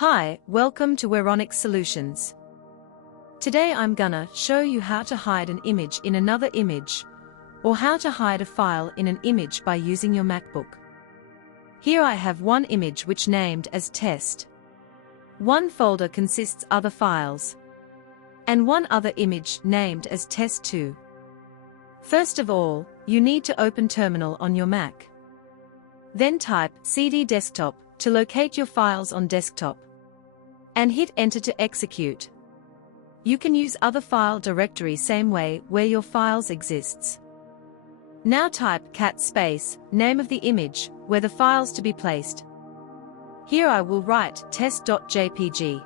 Hi, welcome to Weronix Solutions. Today I'm gonna show you how to hide an image in another image, or how to hide a file in an image by using your MacBook. Here I have one image which named as test. One folder consists other files, and one other image named as test2. First of all, you need to open Terminal on your Mac. Then type cd desktop to locate your files on desktop, and hit enter to execute. You can use other file directory same way where your files exists. Now type cat space, name of the image, where the files to be placed. Here I will write test.jpg.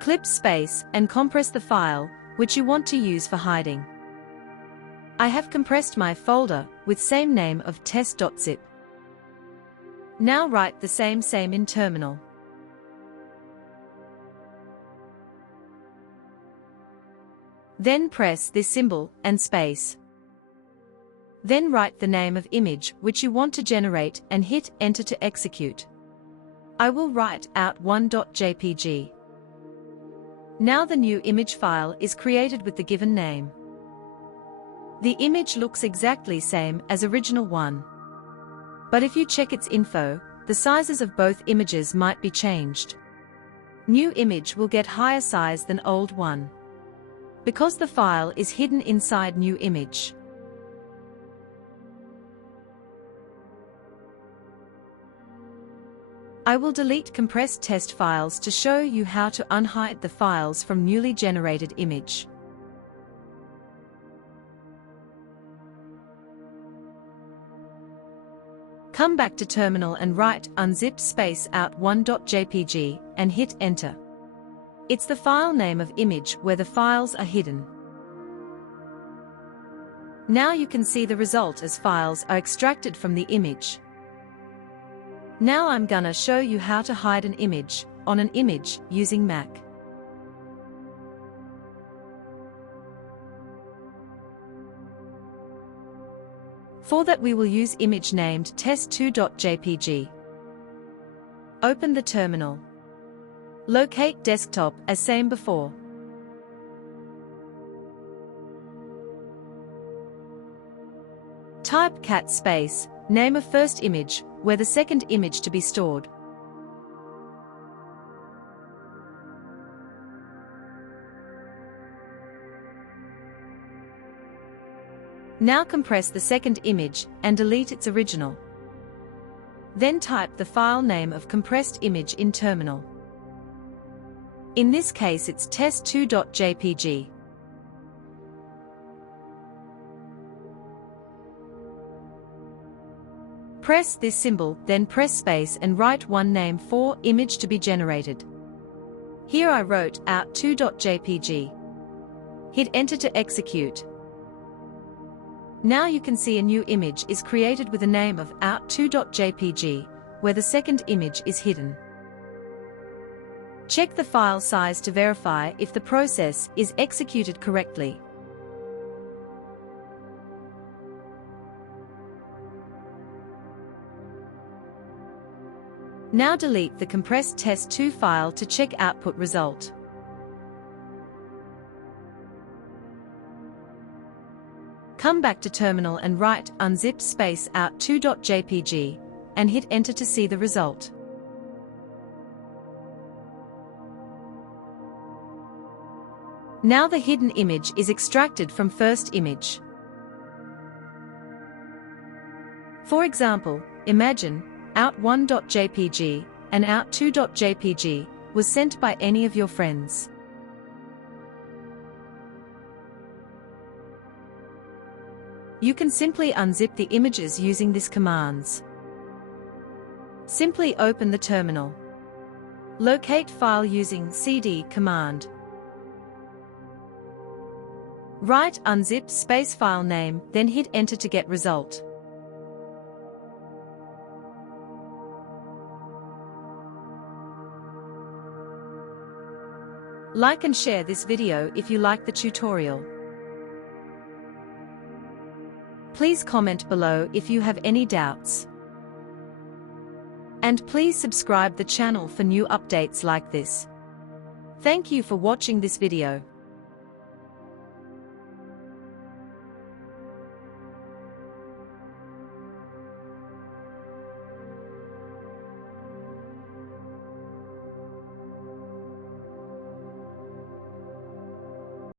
Clip space and compress the file, which you want to use for hiding. I have compressed my folder with same name of test.zip. Now write the same in Terminal. Then press this symbol and space. Then write the name of image which you want to generate and hit enter to execute. I will write out1.jpg. Now the new image file is created with the given name. The image looks exactly same as original one. But if you check its info, the sizes of both images might be changed. New image will get higher size than old one, because the file is hidden inside new image. I will delete compressed test files to show you how to unhide the files from newly generated image. Come back to Terminal and write unzip space out1.jpg and hit enter. It's the file name of image where the files are hidden. Now you can see the result as files are extracted from the image. Now I'm gonna show you how to hide an image on an image using Mac. For that we will use image named test2.jpg. Open the terminal. Locate desktop as same before. Type cat space, name of first image, where the second image to be stored. Now compress the second image and delete its original. Then type the file name of compressed image in Terminal. In this case it's test2.jpg. Press this symbol, then press space and write one name for image to be generated. Here I wrote out2.jpg. Hit enter to execute. Now you can see a new image is created with a name of out2.jpg, where the second image is hidden. Check the file size to verify if the process is executed correctly. Now delete the compressed test2 file to check output result. Come back to Terminal and write unzip space out2.jpg and hit enter to see the result. Now the hidden image is extracted from first image. For example, imagine out1.jpg and out2.jpg was sent by any of your friends. You can simply unzip the images using these commands. Simply open the terminal. Locate file using cd command. Write unzip space file name, then hit enter to get result. Like and share this video if you like the tutorial. Please comment below if you have any doubts. And please subscribe the channel for new updates like this. Thank you for watching this video.